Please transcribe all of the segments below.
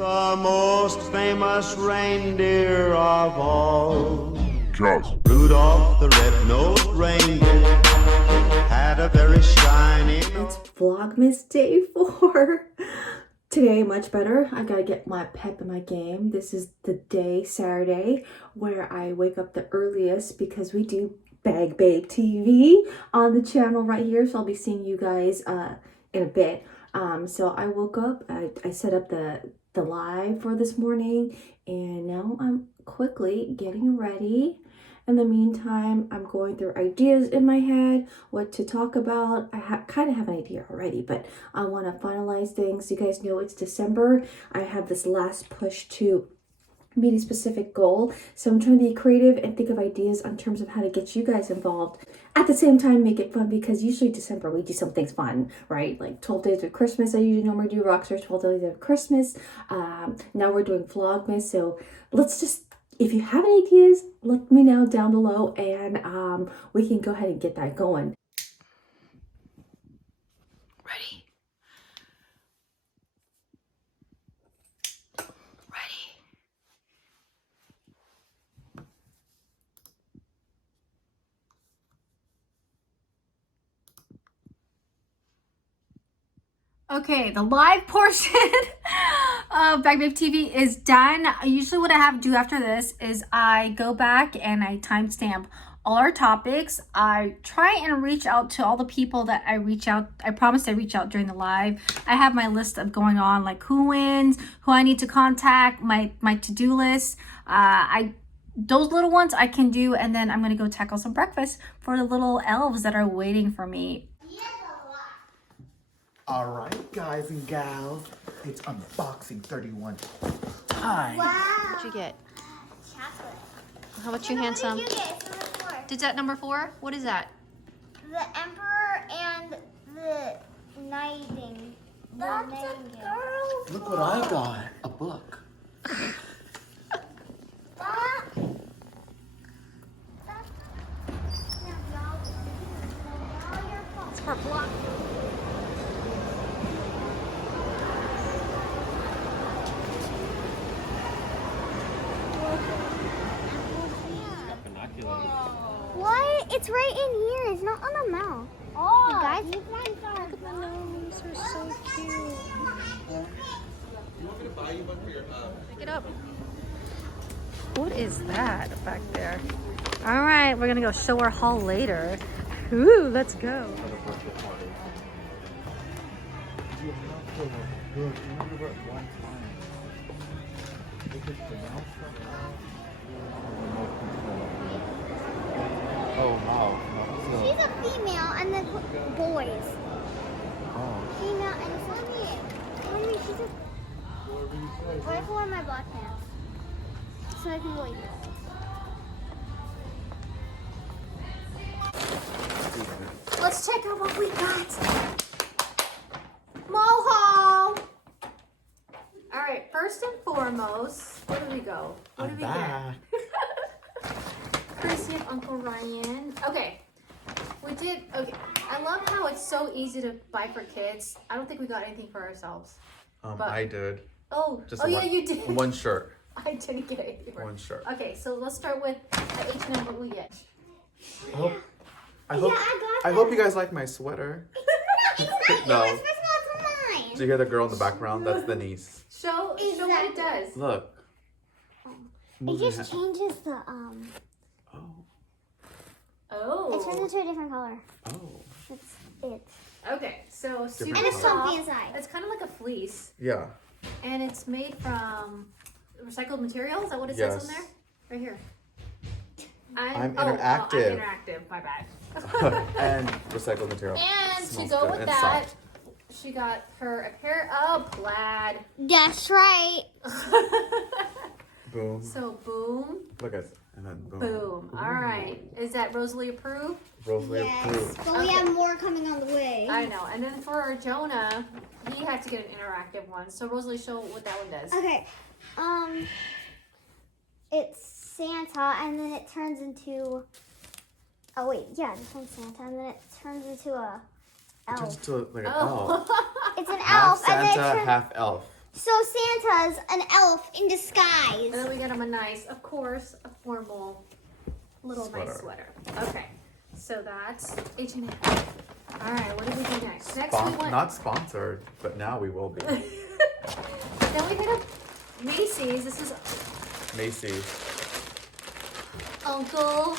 The most famous reindeer of all. Just Rudolph the red-nosed reindeer had a very shiny... It's Vlogmas day 4. Today, much better. I gotta get my pep in my game. This is the day, Saturday, where I wake up the earliest because we do Bag Babe TV on the channel right here. So I'll be seeing you guys in a bit. So I woke up, I set up the live for this morning, and now I'm quickly getting ready. In the meantime, I'm going through ideas in my head, what to talk about. I kind of have an idea already, but I want to finalize things. You guys know it's December. I have this last push to meet a specific goal. So I'm trying to be creative and think of ideas in terms of how to get you guys involved. At the same time, make it fun, because usually December we do some things fun, right? Like 12 days of Christmas. I usually normally do Rockstar 12 days of Christmas. Now we're doing Vlogmas. So let's just, if you have any ideas, let me know down below, and we can go ahead and get that going. Ready? Ready? Okay, the live portion of Bag Babe TV is done. Usually what I have to do after this is I go back and I timestamp all our topics. I try and reach out to all the people that I promised I reach out during the live. I have my list of going on, like who wins, who I need to contact, my to-do list. Those little ones I can do, and then I'm gonna go tackle some breakfast for the little elves that are waiting for me. All right, guys and gals, it's unboxing 31 time. Wow. What'd you get? Chocolate. How about you, handsome? What did you get? It's number 4. Is that number 4? What is that? The Emperor and the Nightingale. That's a girl. Look what I got, a book. It's for block. What? It's right in here. It's not on the mouth. Oh, you guys, these ones are. The nose are so cute. Pick it up. What is that back there? All right, we're gonna go show our haul later. Ooh, let's go. Oh, wow. She's a female and then boys. Oh. Female and mommy, she's a. What if I wear my black pants? So I can go here. Let's check out what we got. Mohawk! All right, first and foremost, where do we go? What I'm do we back. get? Chrissy and Uncle Ryan. Okay, we did. Okay, I love how it's so easy to buy for kids. I don't think we got anything for ourselves. But, I did. Oh, Just yeah, you did. One shirt. I didn't get anything for One shirt. Okay, so let's start with H&M. What we get? I hope you guys like my sweater. It's not No. yours. First of all, it's mine. Do you hear the girl in the background? That's the niece. Show what it does. Look. It Move your just hand. changes the Oh. Oh. It turns into a different color. Oh. It's it. Okay, so super And it's soft. comfy inside. It's kind of like a fleece, Yeah. and it's made from recycled material. Is that what it Yes. says on there? Right here. I'm I'm interactive. interactive. My bad. And recycled material. And to Smells go good with and that, soft. she got her a pair of plaid. That's right. Boom. So boom, Look at it. And then boom. boom. All right. Is that Rosalie approved? Rosalie approved. But we have more coming on the way. I know. And then for Jonah, he had to get an interactive one. So Rosalie, show what that one does. Okay. It's Santa, and then it turns into. Oh wait, yeah, this one's Santa, and then it turns into a It turns elf. into like an Oh. elf. It's an Half elf, and then it Santa, turns. half elf. So Santa's an elf in disguise. And then we get him a nice, of course, a formal little nice sweater. Okay, so that's H&M. All right, what do we do next? Next we went. Not sponsored, but now we will be. Then we hit up Macy's. This is Macy. Uncle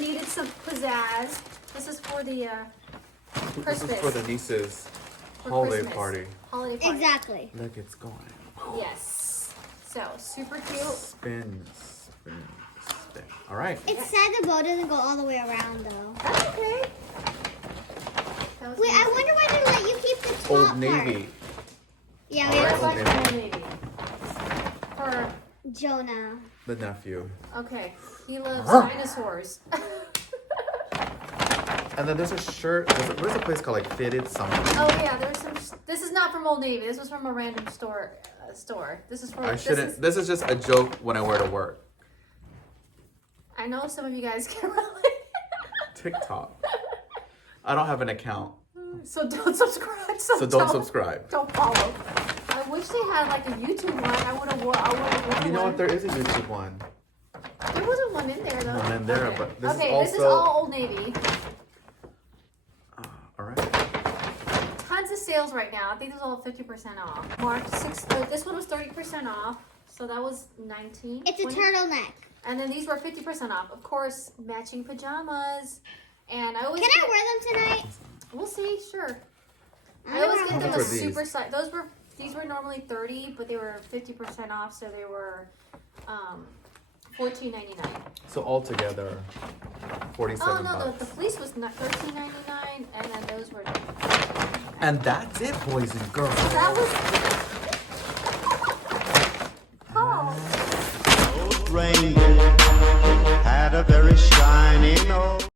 needed some pizzazz. This is for the Christmas. This is for the niece's for holiday Christmas. party. Holiday party. Exactly. Look, it's going. Yes. So super cute. Spin, spin, spin. All right. It's sad the bow doesn't go all the way around though. That's okay. That was Wait, I nice. wonder why they let you keep the top Old part. Navy. Yeah, All we right. have Like Okay. Old Navy. For Jonah. The nephew. okay, he loves dinosaurs. And then there's a shirt. There's a place called like Fitted something. Oh yeah, there's some. This is not from Old Navy. This was from a random store. This is for. I shouldn't. This is just a joke when I wear to work. I know some of you guys can relate. TikTok. I don't have an account, So don't subscribe. so don't subscribe. Don't follow. I wish they had like a YouTube one. I would have worn. You know what? There is a YouTube one. There wasn't one in there though. One in there, okay. but this is okay, this is also- all Old Navy. All right. Tons of sales right now. I think this is all 50% off. March 6th. This one was 30% off. So that was 19. It's a 20. turtleneck. And then these were 50% off. Of course, matching pajamas. And I always Can get, I wear them tonight? We'll see, sure. I I always don't get know. them How a much are these? super size. These were normally 30, but they were 50% off, so they were $14.99. So altogether, Oh $47 no, the bucks. fleece was $13.99, and then those were. And that's it, boys and girls. That was. Oh. Those reindeer